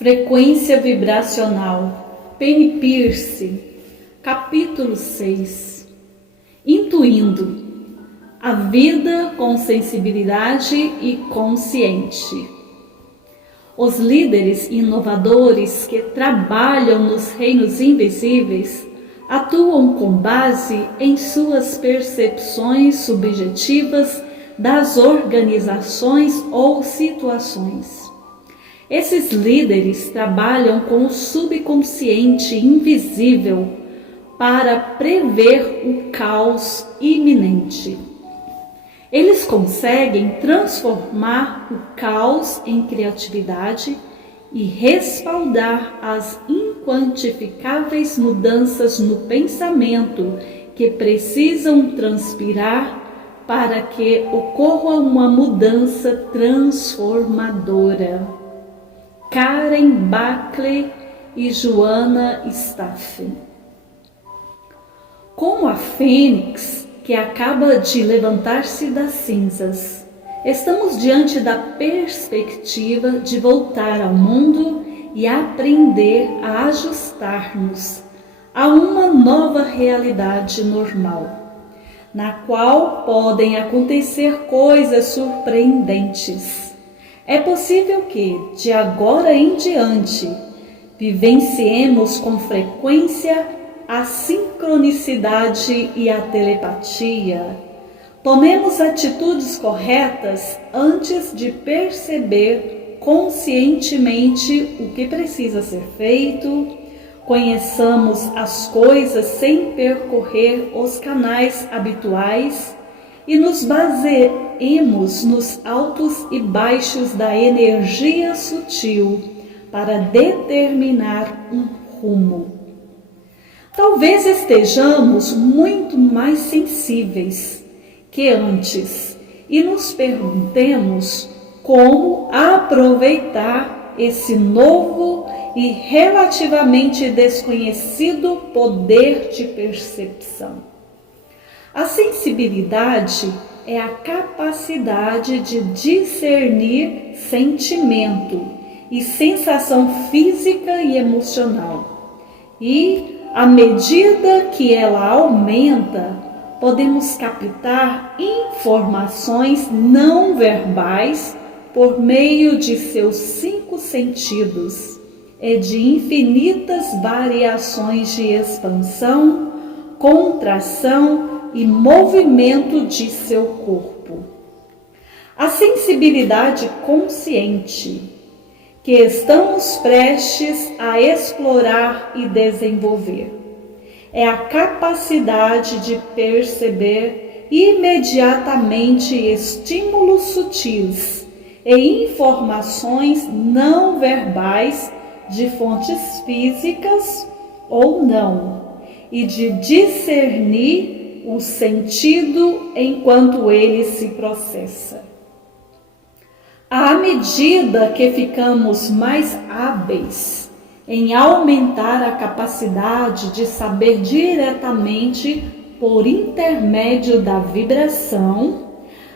Frequência vibracional, Penny Pearce, capítulo 6. Intuindo a vida com sensibilidade e consciente. Os líderes inovadores que trabalham nos reinos invisíveis atuam com base em suas percepções subjetivas das organizações ou situações. Esses líderes trabalham com o subconsciente invisível para prever o caos iminente. Eles conseguem transformar o caos em criatividade e respaldar as inquantificáveis mudanças no pensamento que precisam transpirar para que ocorra uma mudança transformadora. Karen Buckley e Joanna Staffen. Como a fênix que acaba de levantar-se das cinzas, estamos diante da perspectiva de voltar ao mundo e aprender a ajustar-nos a uma nova realidade normal, na qual podem acontecer coisas surpreendentes. É possível que, de agora em diante, vivenciemos com frequência a sincronicidade e a telepatia. Tomemos atitudes corretas antes de perceber conscientemente o que precisa ser feito. Conheçamos as coisas sem percorrer os canais habituais e nos baseemos nos altos e baixos da energia sutil para determinar um rumo. Talvez estejamos muito mais sensíveis que antes e nos perguntemos como aproveitar esse novo e relativamente desconhecido poder de percepção. A sensibilidade é a capacidade de discernir sentimento e sensação física e emocional. E, à medida que ela aumenta, podemos captar informações não verbais por meio de seus 5 sentidos e de infinitas variações de expansão, contração e movimento de seu corpo. A sensibilidade consciente que estamos prestes a explorar e desenvolver é a capacidade de perceber imediatamente estímulos sutis e informações não verbais de fontes físicas ou não, e de discernir o sentido enquanto ele se processa. À medida que ficamos mais hábeis em aumentar a capacidade de saber diretamente por intermédio da vibração,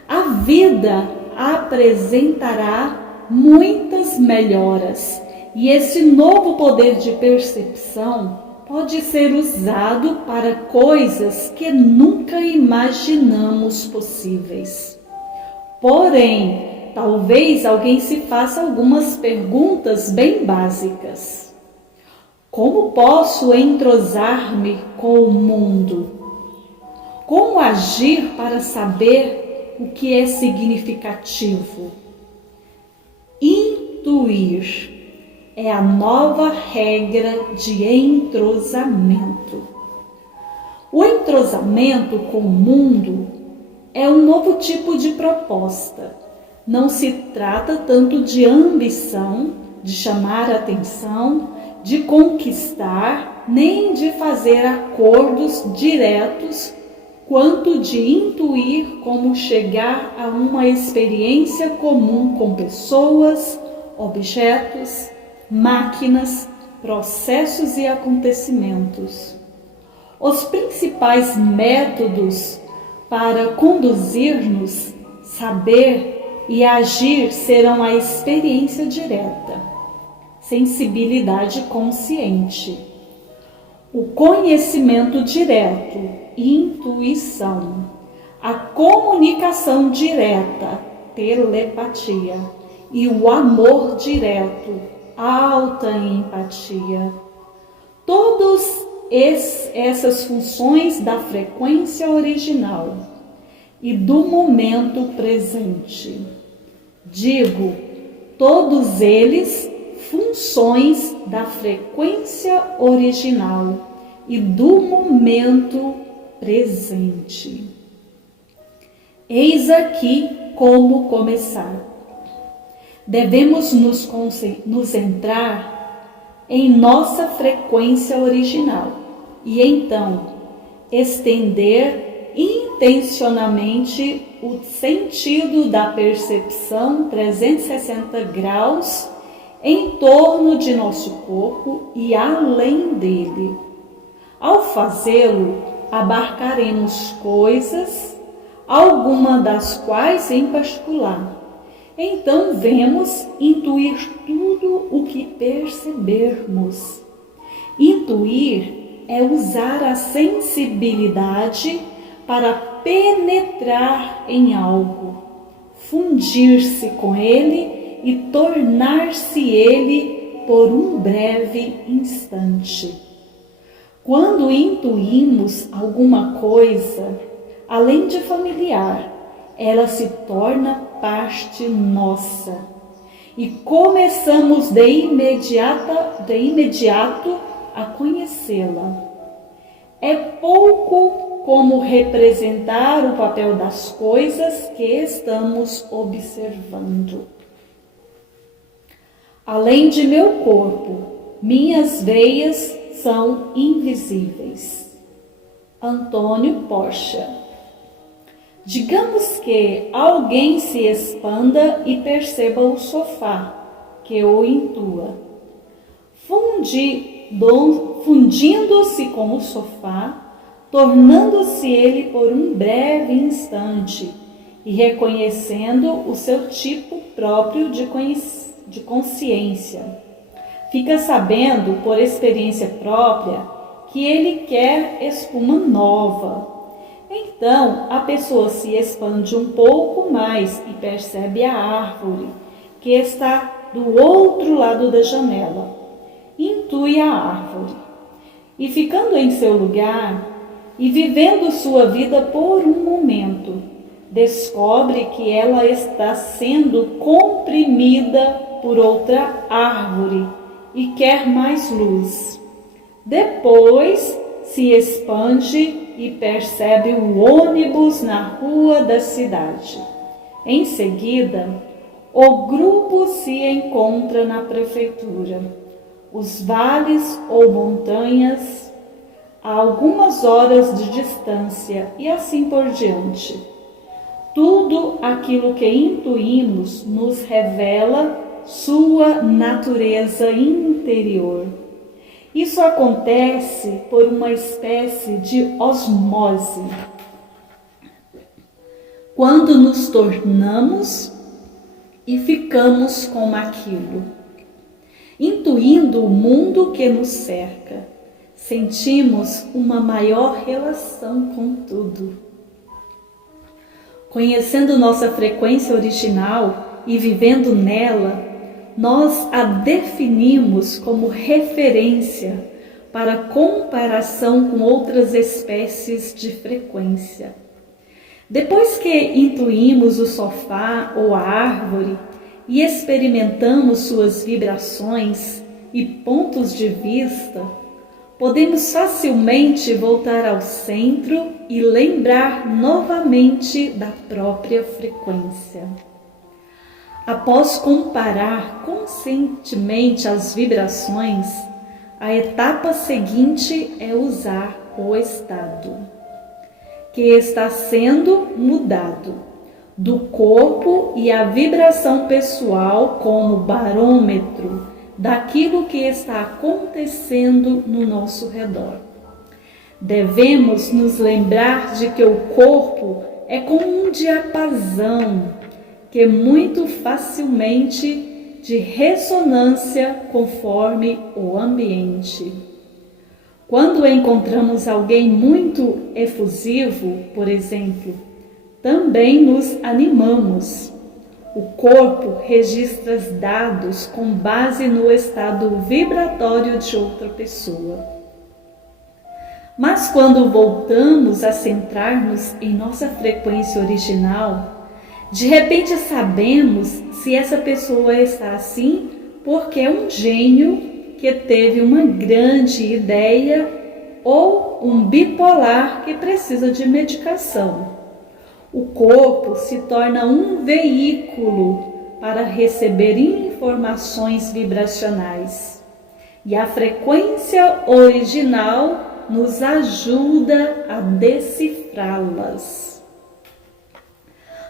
a vida apresentará muitas melhoras e esse novo poder de percepção pode ser usado para coisas que nunca imaginamos possíveis. Porém, talvez alguém se faça algumas perguntas bem básicas. Como posso entrosar-me com o mundo? Como agir para saber o que é significativo? Intuir é a nova regra de entrosamento. O entrosamento com o mundo é um novo tipo de proposta. Não se trata tanto de ambição, de chamar a atenção, de conquistar, nem de fazer acordos diretos, quanto de intuir como chegar a uma experiência comum com pessoas, objetos, máquinas, processos e acontecimentos. Os principais métodos para conduzir-nos, saber e agir serão a experiência direta. sensibilidade consciente. O conhecimento direto, intuição. A comunicação direta, telepatia. E o amor direto, alta empatia. Todas essas funções da frequência original e do momento presente. Digo, todos eles funções da frequência original e do momento presente. Eis aqui como começar. Devemos nos centrar em nossa frequência original e então estender intencionalmente o sentido da percepção 360 graus em torno de nosso corpo e além dele. Ao fazê-lo, abarcaremos coisas, alguma das quais em particular. Então vemos intuir tudo o que percebermos. Intuir é usar a sensibilidade para penetrar em algo, fundir-se com ele e tornar-se ele por um breve instante. Quando intuímos alguma coisa, além de familiar, ela se torna parte nossa e começamos de imediato a conhecê-la. É pouco como representar o papel das coisas que estamos observando. Além de meu corpo, minhas veias são invisíveis. Antônio Porcia. Digamos que alguém se expanda e perceba o sofá, que o intua. Fundindo-se com o sofá, tornando-se ele por um breve instante e reconhecendo o seu tipo próprio de consciência. Fica sabendo, por experiência própria, que ele quer espuma nova. Então, a pessoa se expande um pouco mais e percebe a árvore, que está do outro lado da janela. Intui a árvore. E ficando em seu lugar, e vivendo sua vida por um momento, descobre que ela está sendo comprimida por outra árvore e quer mais luz. Depois se expande e percebe o ônibus na rua da cidade. Em seguida, o grupo se encontra na prefeitura. Os vales ou montanhas a algumas horas de distância e assim por diante. Tudo aquilo que intuímos nos revela sua natureza interior. Isso acontece por uma espécie de osmose. Quando nos tornamos e ficamos com aquilo, intuindo o mundo que nos cerca, sentimos uma maior relação com tudo. Conhecendo nossa frequência original e vivendo nela, nós a definimos como referência para comparação com outras espécies de frequência. Depois que intuímos o sofá ou a árvore e experimentamos suas vibrações e pontos de vista, podemos facilmente voltar ao centro e lembrar novamente da própria frequência. Após comparar conscientemente as vibrações, a etapa seguinte é usar o estado, que está sendo mudado, do corpo e a vibração pessoal como barômetro daquilo que está acontecendo no nosso redor. Devemos nos lembrar de que o corpo é como um diapasão que muito facilmente de ressonância conforme o ambiente. Quando encontramos alguém muito efusivo, por exemplo, também nos animamos. O corpo registra dados com base no estado vibratório de outra pessoa. Mas quando voltamos a centrar-nos em nossa frequência original, de repente sabemos se essa pessoa está assim porque é um gênio que teve uma grande ideia ou um bipolar que precisa de medicação. O corpo se torna um veículo para receber informações vibracionais e a frequência original nos ajuda a decifrá-las.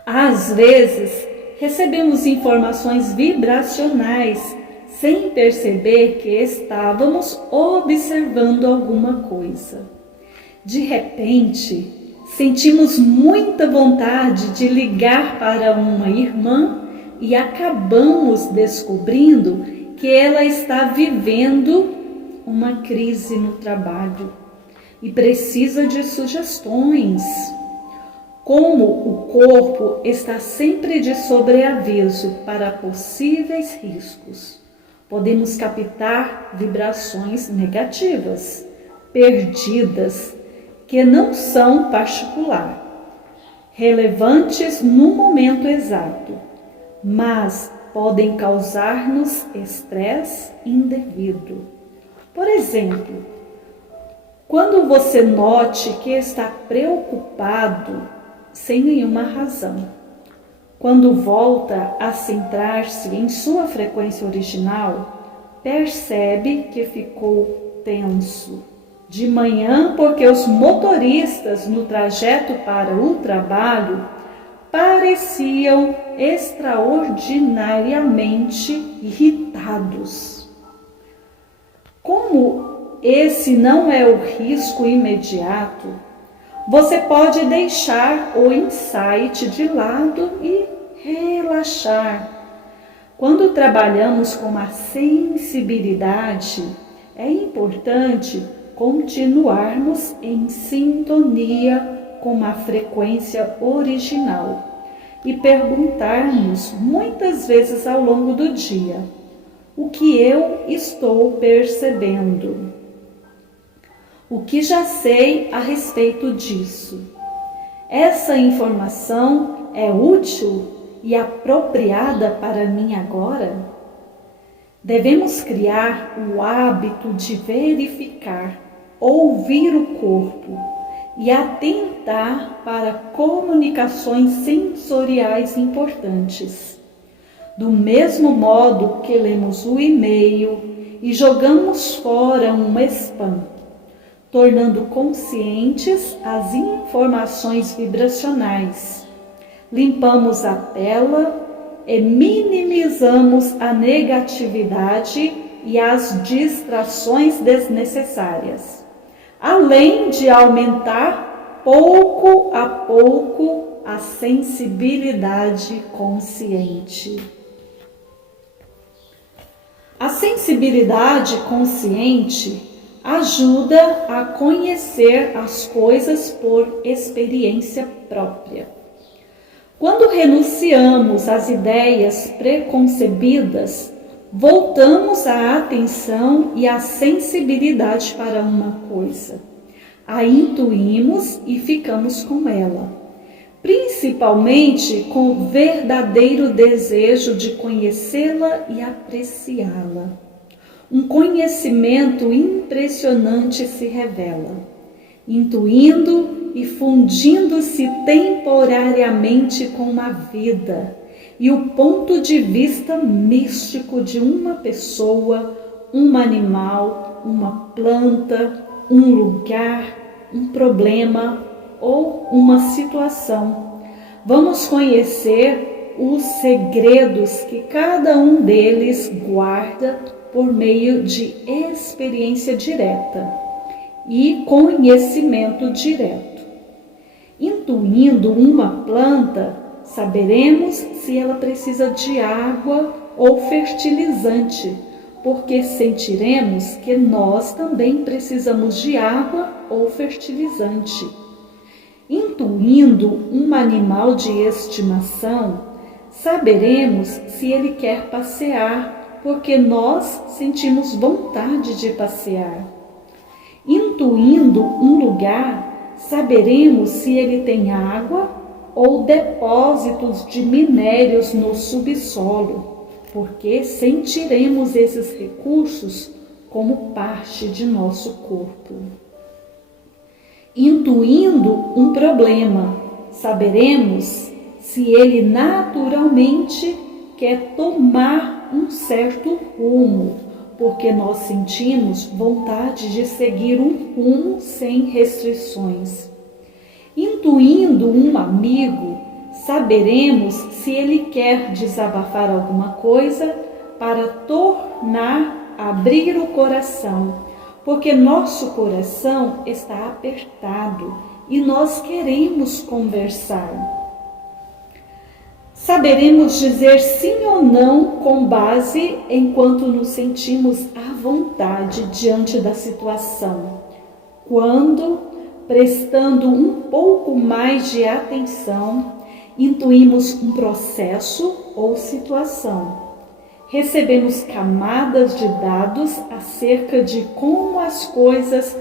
Às vezes, recebemos informações vibracionais sem perceber que estávamos observando alguma coisa. De repente, sentimos muita vontade de ligar para uma irmã e acabamos descobrindo que ela está vivendo uma crise no trabalho e precisa de sugestões. Como o corpo está sempre de sobreaviso para possíveis riscos, podemos captar vibrações negativas, perdidas, que não são particular, relevantes no momento exato, mas podem causar-nos estresse indevido. Por exemplo, quando você note que está preocupado sem nenhuma razão, quando volta a centrar-se em sua frequência original, percebe que ficou tenso de manhã porque os motoristas no trajeto para o trabalho pareciam extraordinariamente irritados. Como esse não é o risco imediato, você pode deixar o insight de lado e relaxar. Quando trabalhamos com a sensibilidade, é importante continuarmos em sintonia com a frequência original e perguntarmos muitas vezes ao longo do dia: o que eu estou percebendo? O que já sei a respeito disso? Essa informação é útil e apropriada para mim agora? Devemos criar o hábito de verificar, ouvir o corpo e atentar para comunicações sensoriais importantes. Do mesmo modo que lemos o e-mail e jogamos fora um spam, tornando conscientes as informações vibracionais. Limpamos a tela e minimizamos a negatividade e as distrações desnecessárias, além de aumentar pouco a pouco a sensibilidade consciente. A sensibilidade consciente ajuda a conhecer as coisas por experiência própria. Quando renunciamos às ideias preconcebidas, voltamos a atenção e a sensibilidade para uma coisa. A intuímos e ficamos com ela, principalmente com o verdadeiro desejo de conhecê-la e apreciá-la. Um conhecimento impressionante se revela, intuindo e fundindo-se temporariamente com a vida e o ponto de vista místico de uma pessoa, um animal, uma planta, um lugar, um problema ou uma situação. Vamos conhecer os segredos que cada um deles guarda por meio de experiência direta e conhecimento direto. Intuindo uma planta, saberemos se ela precisa de água ou fertilizante, porque sentiremos que nós também precisamos de água ou fertilizante. Intuindo um animal de estimação, saberemos se ele quer passear, porque nós sentimos vontade de passear. Intuindo um lugar, saberemos se ele tem água ou depósitos de minérios no subsolo, porque sentiremos esses recursos como parte de nosso corpo. Intuindo um problema, saberemos se ele naturalmente quer tomar um certo rumo, porque nós sentimos vontade de seguir um rumo sem restrições. Intuindo um amigo, saberemos se ele quer desabafar alguma coisa para abrir o coração, porque nosso coração está apertado e nós queremos conversar. Saberemos dizer sim ou não com base enquanto nos sentimos à vontade diante da situação. Quando, prestando um pouco mais de atenção, intuímos um processo ou situação. Recebemos camadas de dados acerca de como as coisas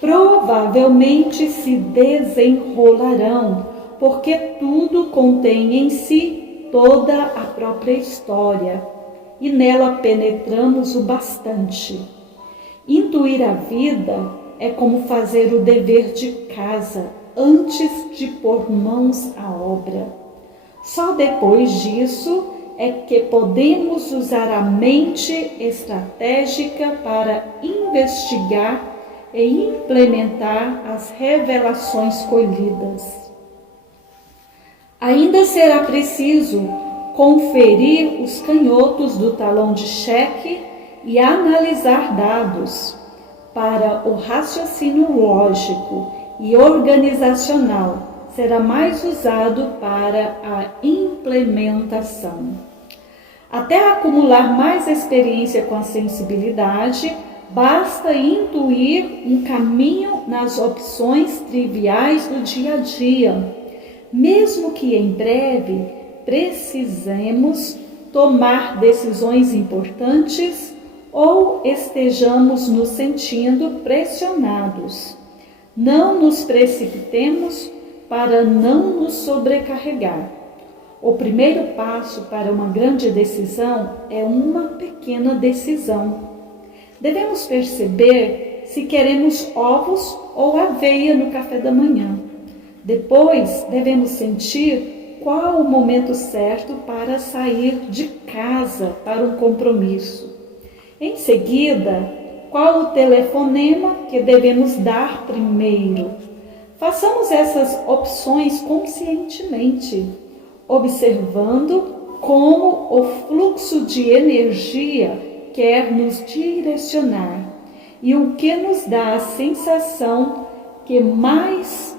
provavelmente se desenrolarão, porque tudo contém em si toda a própria história, e nela penetramos o bastante. Intuir a vida é como fazer o dever de casa antes de pôr mãos à obra. Só depois disso é que podemos usar a mente estratégica para investigar e implementar as revelações colhidas. Ainda será preciso conferir os canhotos do talão de cheque e analisar dados para o raciocínio lógico e organizacional. Será mais usado para a implementação. Até acumular mais experiência com a sensibilidade, basta intuir um caminho nas opções triviais do dia a dia, mesmo que em breve precisemos tomar decisões importantes ou estejamos nos sentindo pressionados. Não nos precipitemos para não nos sobrecarregar. O primeiro passo para uma grande decisão é uma pequena decisão. Devemos perceber se queremos ovos ou aveia no café da manhã. Depois, devemos sentir qual o momento certo para sair de casa para um compromisso. Em seguida, qual o telefonema que devemos dar primeiro. Façamos essas opções conscientemente, observando como o fluxo de energia quer nos direcionar e o que nos dá a sensação que mais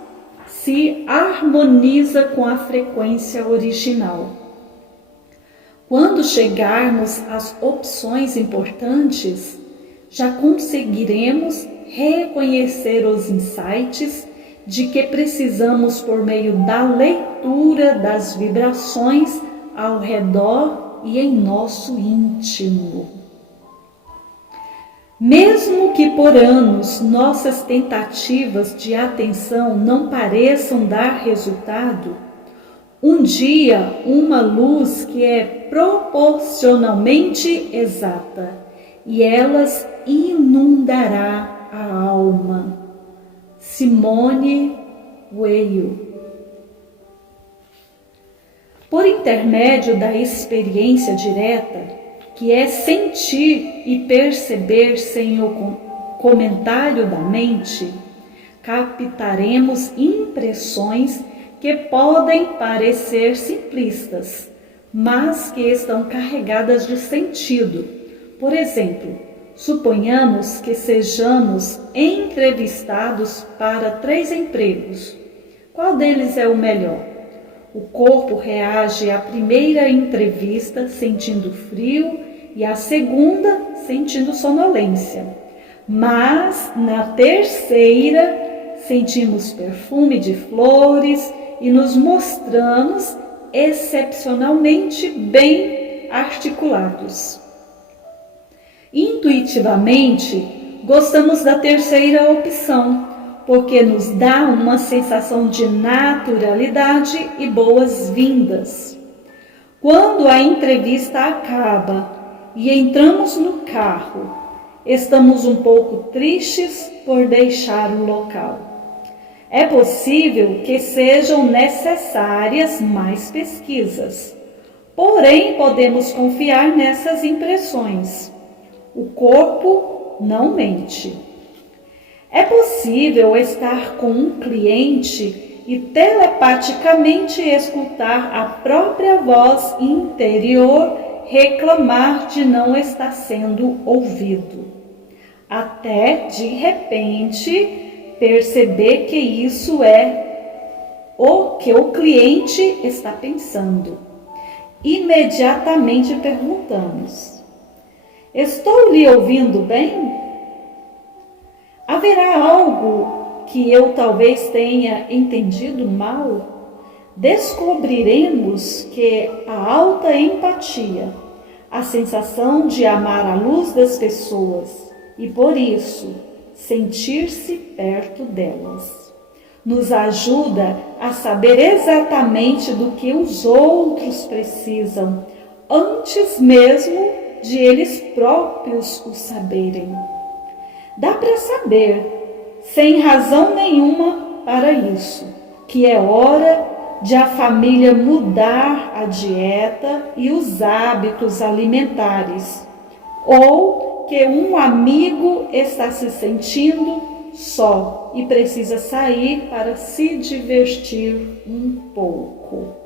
se harmoniza com a frequência original. Quando chegarmos às opções importantes, já conseguiremos reconhecer os insights de que precisamos por meio da leitura das vibrações ao redor e em nosso íntimo. Mesmo que por anos nossas tentativas de atenção não pareçam dar resultado, um dia uma luz que é proporcionalmente exata e elas inundará a alma. Simone Weil. Por intermédio da experiência direta, que é sentir e perceber sem o comentário da mente, captaremos impressões que podem parecer simplistas, mas que estão carregadas de sentido. Por exemplo, suponhamos que sejamos entrevistados para 3 empregos. Qual deles é o melhor? O corpo reage à primeira entrevista sentindo frio e à segunda sentindo sonolência. Mas na terceira sentimos perfume de flores e nos mostramos excepcionalmente bem articulados. Intuitivamente, gostamos da terceira opção, porque nos dá uma sensação de naturalidade e boas-vindas. Quando a entrevista acaba e entramos no carro, estamos um pouco tristes por deixar o local. É possível que sejam necessárias mais pesquisas, porém podemos confiar nessas impressões. O corpo não mente. É possível estar com um cliente e telepaticamente escutar a própria voz interior reclamar de não estar sendo ouvido. Até, de repente, perceber que isso é o que o cliente está pensando. Imediatamente perguntamos: estou lhe ouvindo bem? Haverá algo que eu talvez tenha entendido mal? Descobriremos que a alta empatia, a sensação de amar a luz das pessoas e, por isso, sentir-se perto delas, nos ajuda a saber exatamente do que os outros precisam, antes mesmo de eles próprios o saberem. Dá para saber, sem razão nenhuma para isso, que é hora de a família mudar a dieta e os hábitos alimentares, ou que um amigo está se sentindo só e precisa sair para se divertir um pouco.